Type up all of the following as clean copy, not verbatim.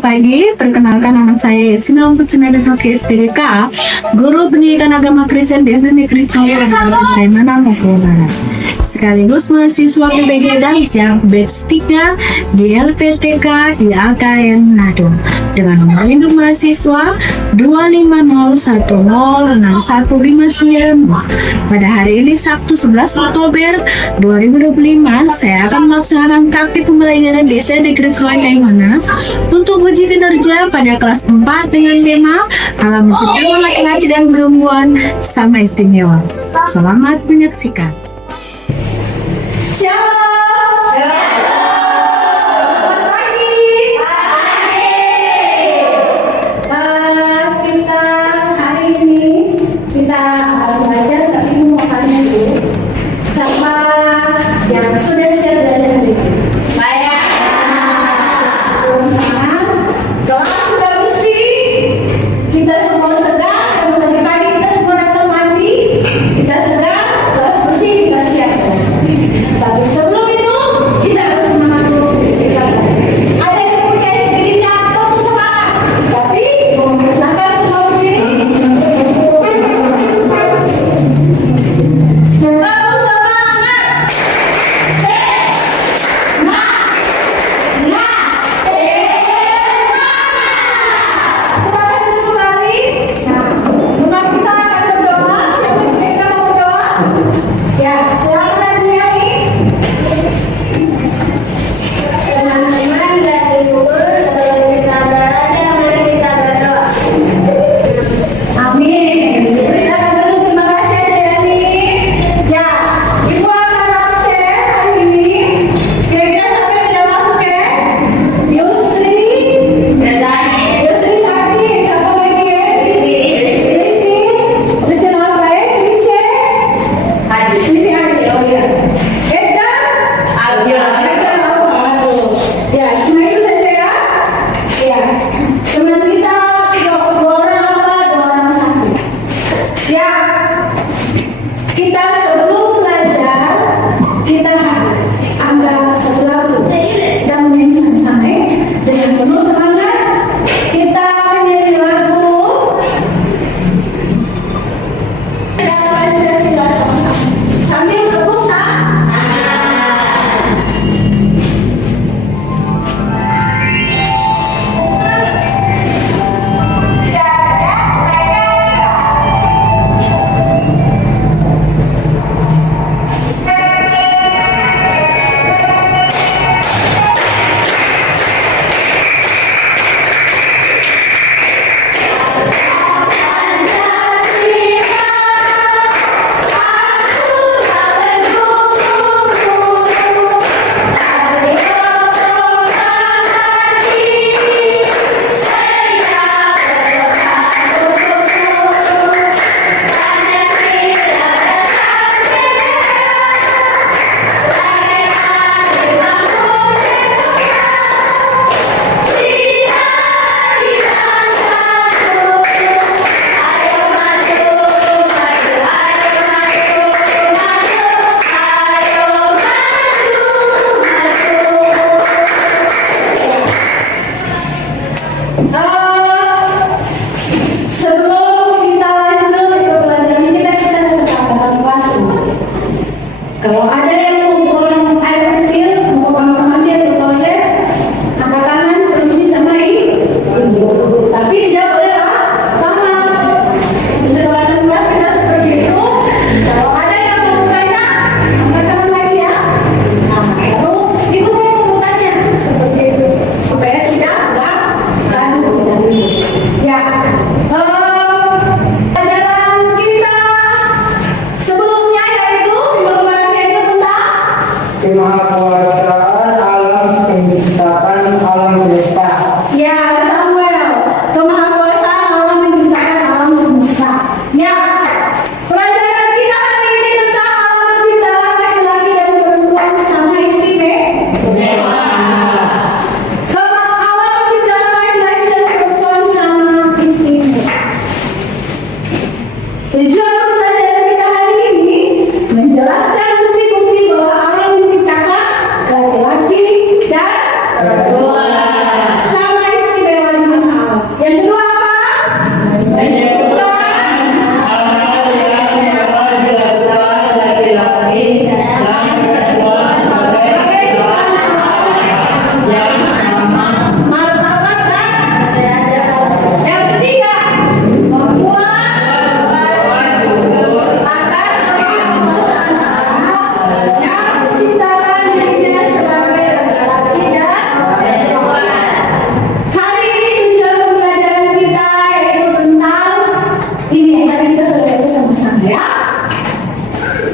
selamat pagi. Perkenalkan, nama saya Yesina untuk Pendidikan SPDK, Guru Pendidikan Agama Kristen di SD Negeri Tengger Kabupaten Maluku Barat. Sekaligus mahasiswa PBG dan siap batch 3 di LPTK di AKN Manado dengan nomor induk mahasiswa 250106159. Pada hari ini Sabtu 11 Oktober 2025, saya akan melaksanakan praktik pembelajaran di SD Negeri Kabupaten untuk uji kinerja pada kelas 4 dengan tema alam menciptakan laki-laki dan perempuan sama istimewa. Selamat menyaksikan.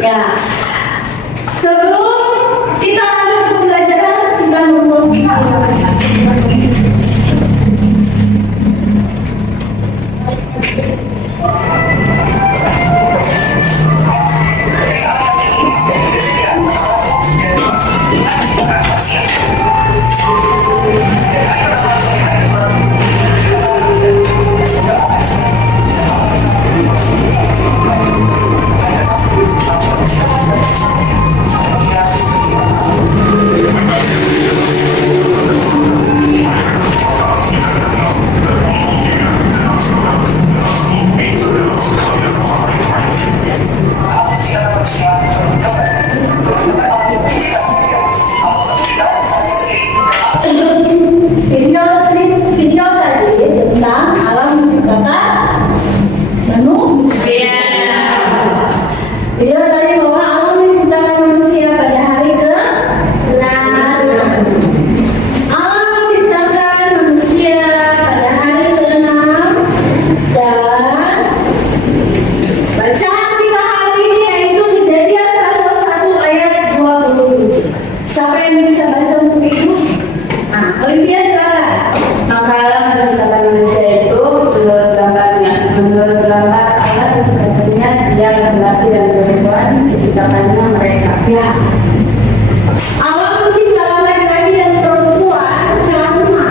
Ya, sebelum kita lanjut ke pembelajaran, kita nonton video. Video tadi tentang alam menciptakan manusia. Video tadi bahwa alam menciptakan manusia pada hari ke-6. Alam menciptakan manusia pada hari ke-6 dan bacaan kita hari ini yaitu Kejadian pasal 1 ayat 27. Siapa yang bisa baca buku itu? Nah, Olivia silakan. Maka alam menciptakan manusia itu menurut gambar Allah menciptakannya dia laki-laki dan perempuan diciptakannya mereka. Ya. Allah menciptakan laki-laki dan perempuan karena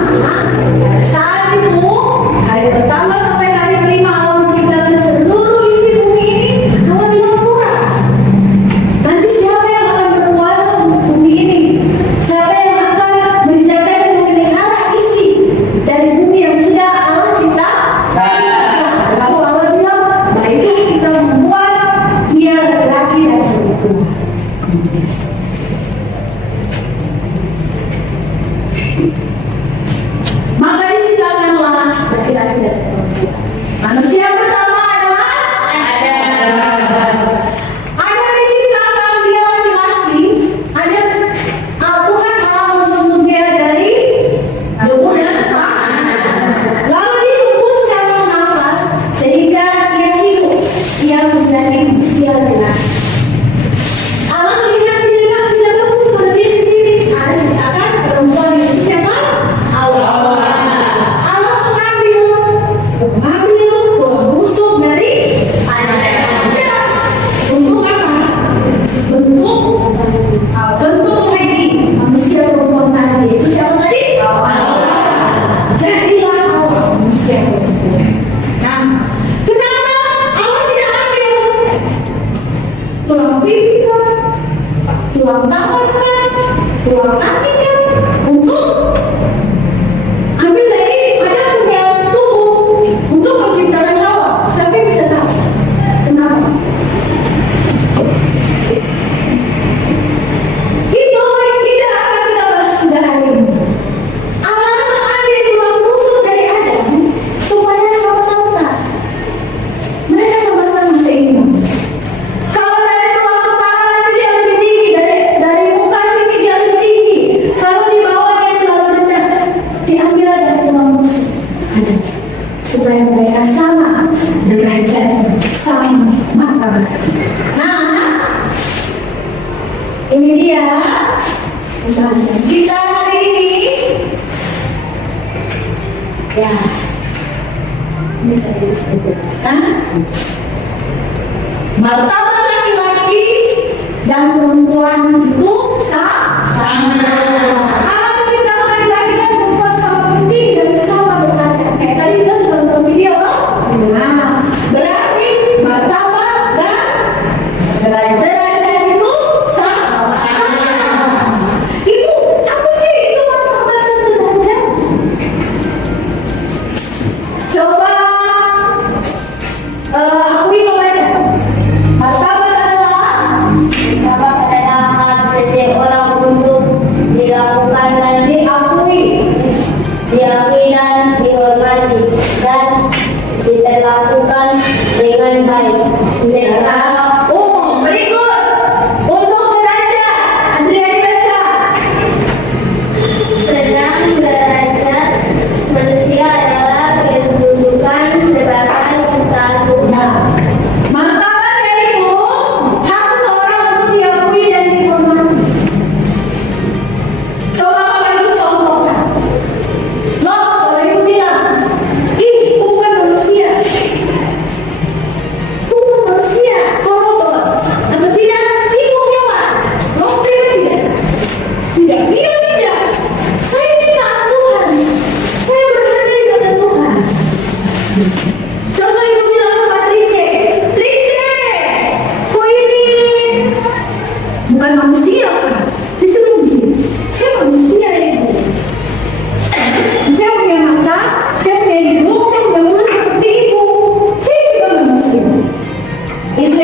saat itu hari pertama sampai hari kelima Allah menciptakan seluruh isi bumi ini. Allah bilang kurang. Nanti siapa yang akan berkuasa untuk bumi ini? Siapa yang akan menjaga dan memelihara isi dari bumi yang sudah Allah ciptakan? Lalu Allah bilang, baiklah kita membuat dia laki-laki dan perempuan. Maka diciptakanlah laki-laki dan perempuan. Manusia pertama adalah Adam diciptakan dia laki-laki. Tuhan Allah membentuk dia dari debu dan tanah. Lalu dihembuskan nafas sehingga dia hidup. Dia menjadi manusia laki-laki. Allah melihat dirinya tidak bagus pada diri sendiri. Ada ciptakan perempuan itu siapa? Allah. Allah mengambil buah busuk dari Adam. Untuk apa? Bentuk lagi manusia perempuan tadi. Itu siapa tadi? Jadilah Allah manusia perempuan. Nah, kenapa Allah tidak ambil tulang pinggang, tulang tangan kan, tulang kaki kan, untuk ambil dari Adam punya tubuh untuk menciptakan Hawa? Siapa yang bisa tahu? Kenapa? Itu yang tidak akan kita bahas sudah hari ini. Allah mengambil tulang rusuk dari Adam supaya sama-sama mereka sama-sama seimbang. Kalau dari tulang kepala nanti dia lebih tinggi, dari muka sini dia lebih tinggi. Kalau di bawah dia terlalu rendah, diambil dari tulang rusuk Adam supaya mereka sama derajat, sama martabat. Nah, ini dia pembahasan kita hari ini. Ya, ini tadi disebutkan martabat laki-laki dan perempuan itu sama. Allah menciptakan laki-laki dan perempuan sama penting dan sama berharga. Kayak tadi kita sudah nonton video loh. Nah, berarti martabat dan derajat itu sama. Ibu, apa sih itu martabat dan derajat? Coba aku ini membaca. Martabat adalah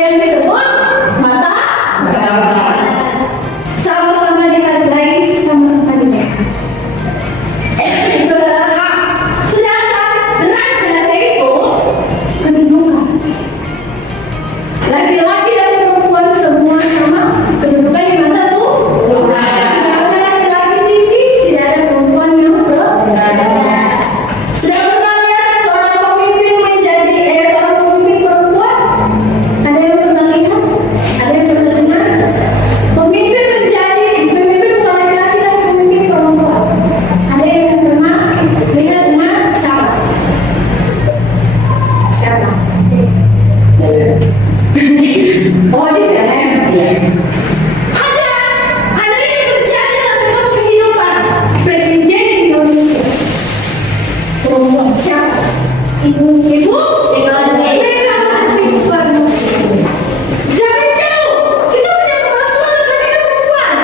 yang disebut mata sama-sama dihargai, sama-sama dimuliakan. Itu adalah hak. Sedangkan derajat itu kedudukan. Laki-laki dan perempuan semua sama kedudukan di mata Tuhan. Tidak ada laki-laki tinggi, tidak ada perempuan yang rendah. Sudah pernah lihat seorang pemimpin seorang pemimpin perempuan? Ada yang pernah lihat? Ada yang pernah dengar? Pemimpin bukan laki-laki tapi pemimpin perempuan. Ada yang pernah lihat dengar? Siapa? Siapa? Oh, di film. Ada yang terjadi dalam kehidupan presiden Indonesia. Perempuan siapa? Ibu. Megawati Soekarno Putri. Jangan jauh. Itu punya perempuan tapi itu perempuan.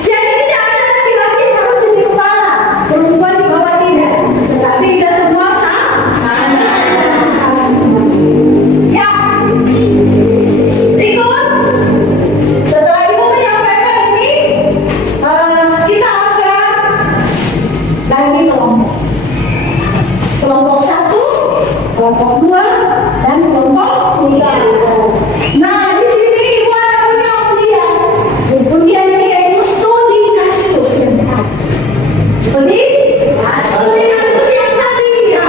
Jadi tidak ada laki-laki yang harus jadi kepala. Perempuan di bawah tidak. Tetapi kita semua sama. Ya. Berikut. Setelah ibu menyampaikan ini, kita akan lagi kelompok. Kelompok 1, kelompok 2, dan kelompok 3. Nah, di sini ibu ada punya undian. Undian ini yaitu studi kasus yang tadi. Studi kasus yang tadi ya.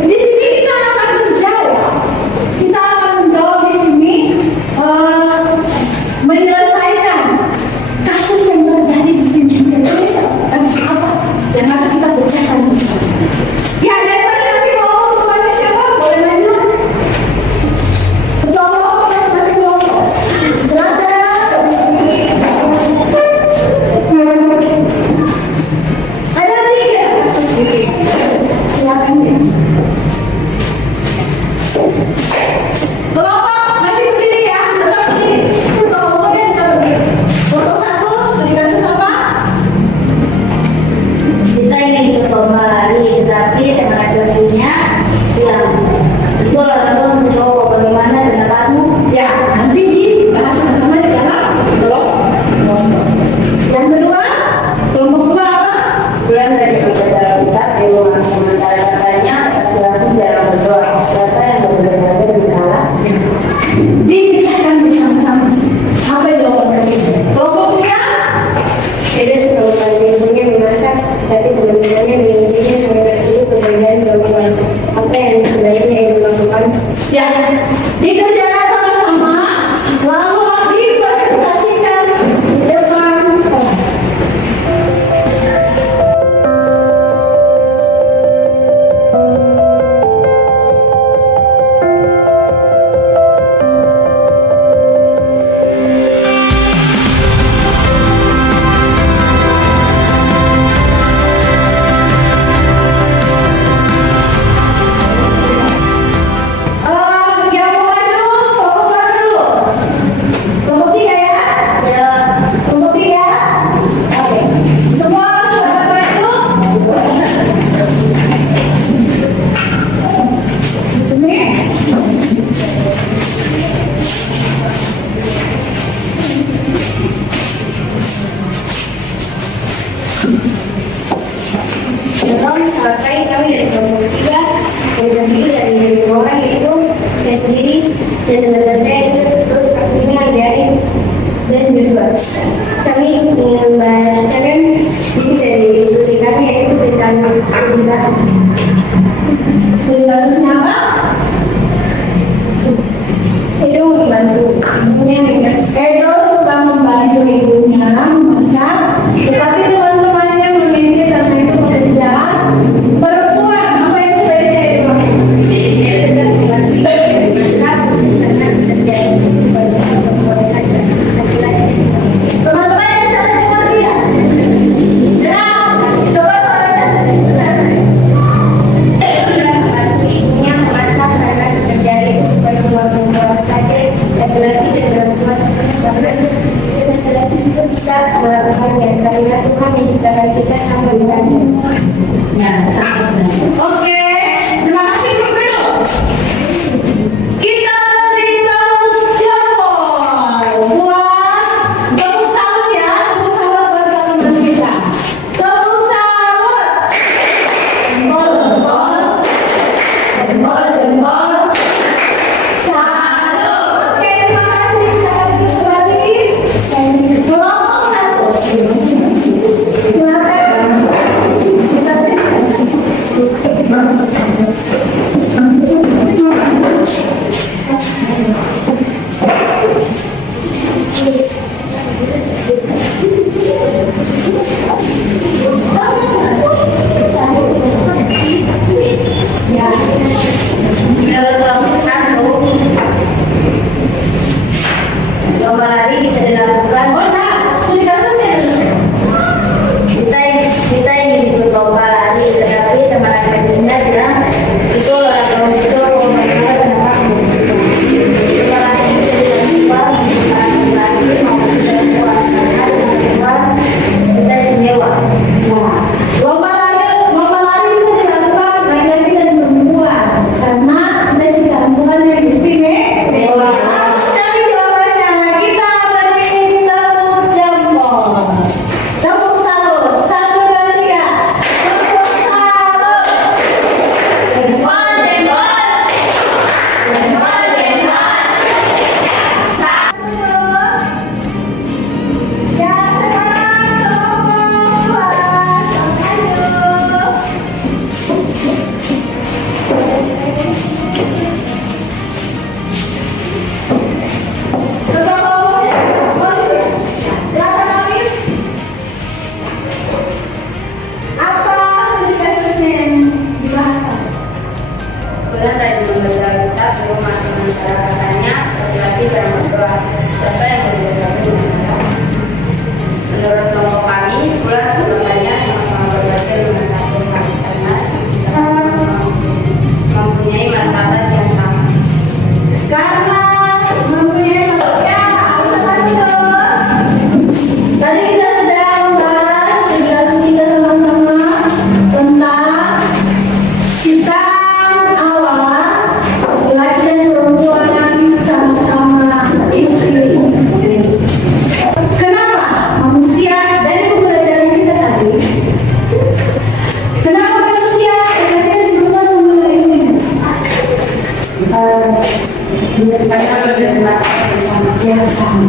Di sini kita akan menjawab. Kita akan menjawab di sini menyelesaikan kasus yang terjadi di sini. Dan apa yang harus kita bacakan. Ya, daripada nanti ngomong ketuanya siapa? Boleh maju. Ketua ngomong nanti ngomong. Silakan. Ada 3. Silakan ya. Kelompok masih berdiri ya, tetap berdiri. Ketua ngomongnya tetap berdiri. Kelompok 1, studi kasus apa? Kita ingin kembali, tetapi dengan adanya yang itu orang mencoba bagaimana pendapatmu? Ya, nanti dibahas sama-sama di dalam kelompok. Yang kedua, kelompok 2 apa? Bulan dari pembelajaran kita ilmu sementara katanya laki-laki dalam berdoa. Siapa yang berbeda dan salah? Dibicarakan bersama-sama. Apa yang dilakukan itu? Kelompok 3, Tidak seberapa ibunya memasak, tapi teman-temannya menginginkan mereka itu perbedaan perempuan. Apa yang sebenarnya ibu lakukan? ya, dikerjakan sama-sama, lalu dipresentasikan di depan kelas. Yang mulai dulu, kelompok dulu. Kelompok 3 ya? Ya, Kelompok 3. Oke. Semua sudah itu. Ini. dalam selesai kami dari kelompok 3 yang terdiri dari 2 orang yaitu saya sendiri dan teman saya itu terus akhirnya dari dan Joshua. Kami ingin membacakan sedikit dari diskusi kami yaitu tentang studi kasus. Studi kasusnya apa? Itu membantu ibunya Edo suka membantu ibunya memasak, tetapi teman-temannya memiliki karena itu pekerjaan perempuan. Apa yang sebaiknya itu? Teman-teman yang bisa mengerti ya? Nah, coba bisa melakukannya karena Tuhan menciptakan kita sama dengannya. Oke, terima kasih guru.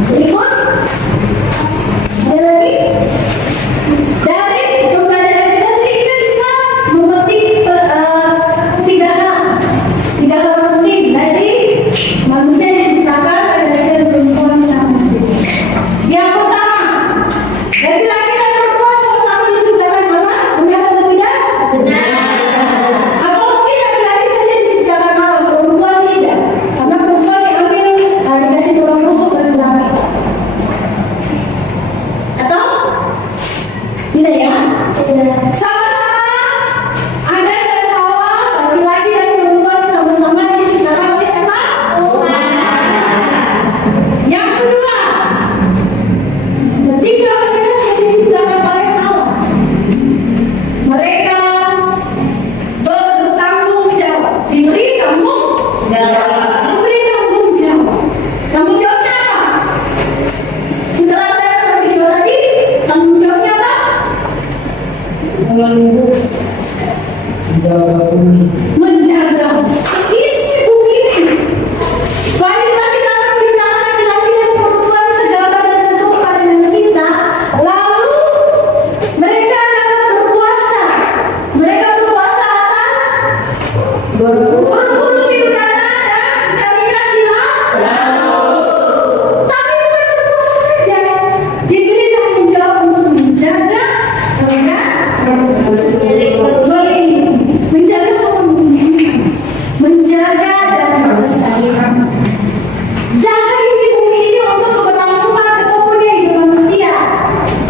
Berikut, ada lagi. Dari pembelajaran kita sendiri kita bisa memetik tiga hal penting dari manusia yang diciptakan dari laki dan perempuan sama-sama. Yang pertama, dari laki dan perempuan sama-sama diciptakan Allah, benar atau tidak? Benar. Atau mungkin laki-laki saja diciptakan Allah, perempuan tidak? Karena perempuan diambil dikasih tulang rusuk dan laki. Atau tidak ya? Sama-sama Adam dan Hawa, laki-laki dan perempuan sama-sama diciptakan oleh siapa? Yang kedua, ketika mereka sudah diciptakan oleh Allah, mereka bertanggung jawab, diberi tanggung jawab. Tanggung jawabnya apa? Setelah saya nonton video tadi, tanggung jawabnya apa? Menjaga isi bumi ini. Baiklah kita menciptakan laki-laki dan perempuan sejalan dan serupa dengan kita. Lalu mereka dapat berpuasa. Mereka berpuasa atas berburu di udara dan ikan di laut. Tapi bukan berpuasa saja, diberi tanggung jawab untuk menjaga menjaga dan melestarikan. Jaga isi bumi ini untuk keberlangsungan keturunan hidup manusia.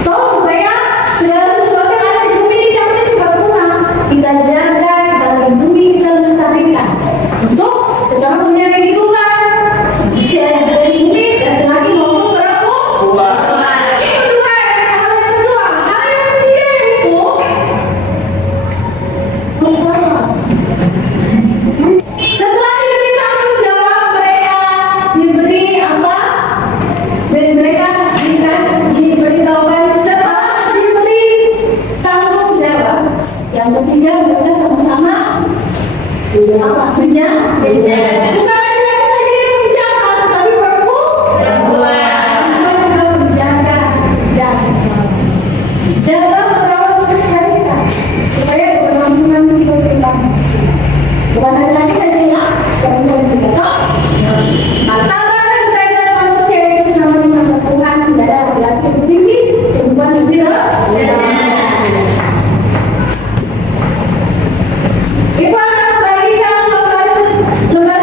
Toh supaya segala sesuatu yang ada di bumi ini jangan cepat punah. Kita jaga, kita lindungi, kita lestarikan. Untuk kita punya kehidupan. Manusia yang ada di bumi dan lagi maupun perempuan. Itu dua hal yang kedua. Hal yang ketiga itu masalah. Setelah diberi tanggung jawab, mereka diberi apa? Mereka diberitahukan setelah diberi tanggung jawab. Yang ketiga, mereka sama-sama apa? Menjaga. Bukan laki-laki saja yang menjaga, tetapi perempuan juga menjaga dan jaga merawat kelestarian supaya keberlangsungan hidup kita. Bukan laki-laki saja ya, perempuan juga. Toh, tatanan derajat manusia itu sama di mata Tuhan, tidak ada laki-laki lebih tinggi, perempuan lebih rendah. Ibu akan kembali dalam lembaga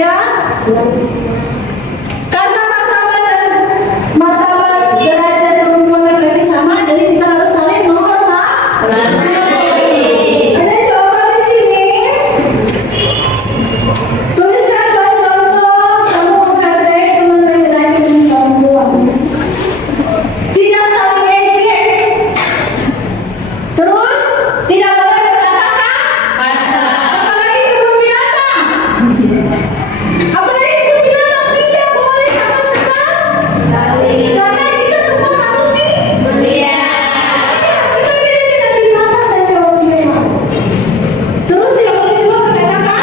Ya, karena martabat derajat perempuan dan laki sama, jadi kita harus saling menghormati. Ada jawaban di sini. Tuliskan dua contoh kamu menghargai teman laki-laki dan perempuan. Tidak saling ejek. Terus tidak boleh berkata-kata. Apalagi kebun binatang. Apalagi kebun binatang tidak boleh sama sekali. Karena kita semua manusia. Kita beda dengan binatang dan hewan. Terus tidak boleh juga berkata-kata.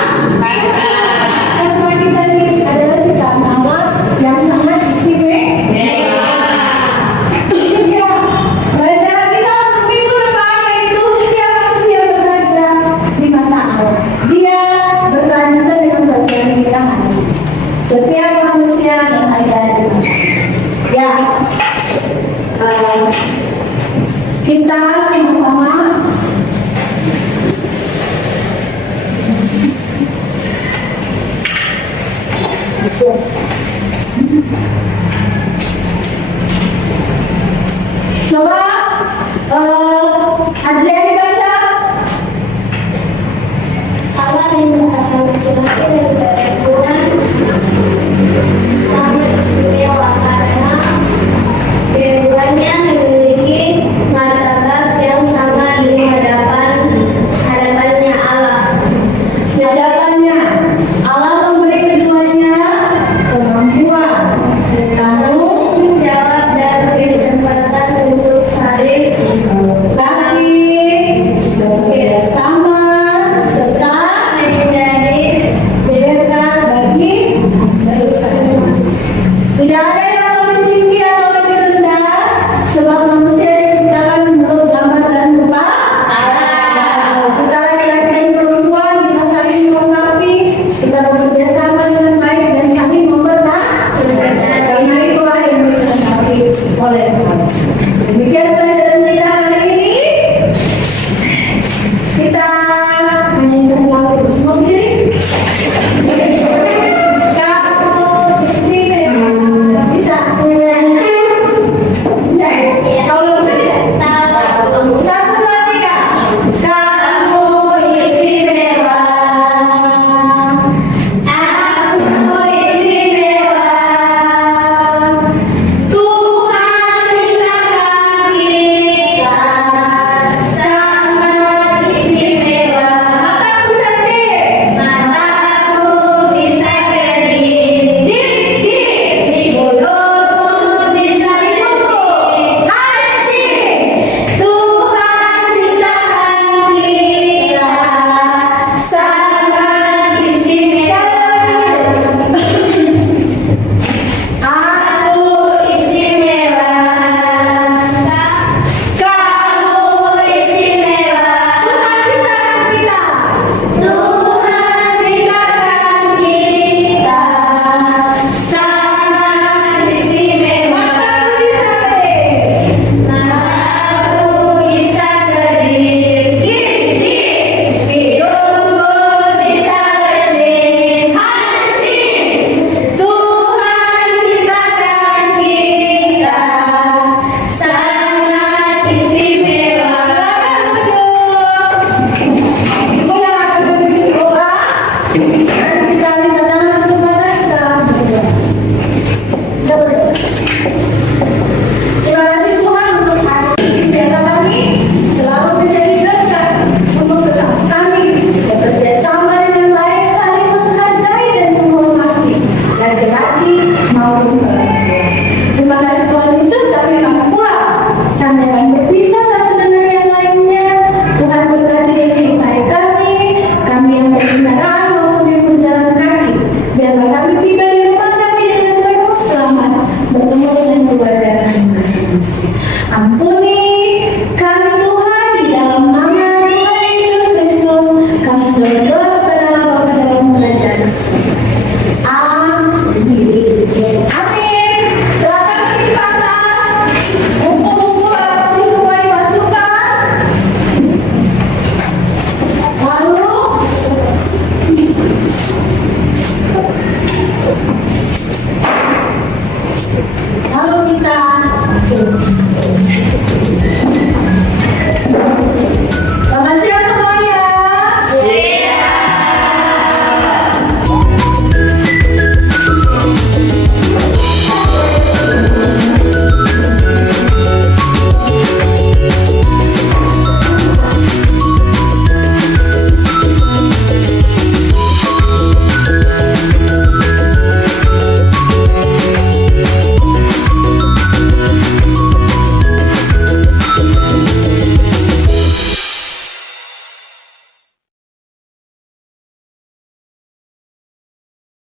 Karena kita ini adalah ciptaan Allah yang sangat istimewa. Ya, pelajaran kita untuk minggu depan yaitu setiap manusia berharga di mata Allah. Dia berkelanjutan dengan bagian kita hari. Setiap manusia yang ada di mata. Ya, kita sama-sama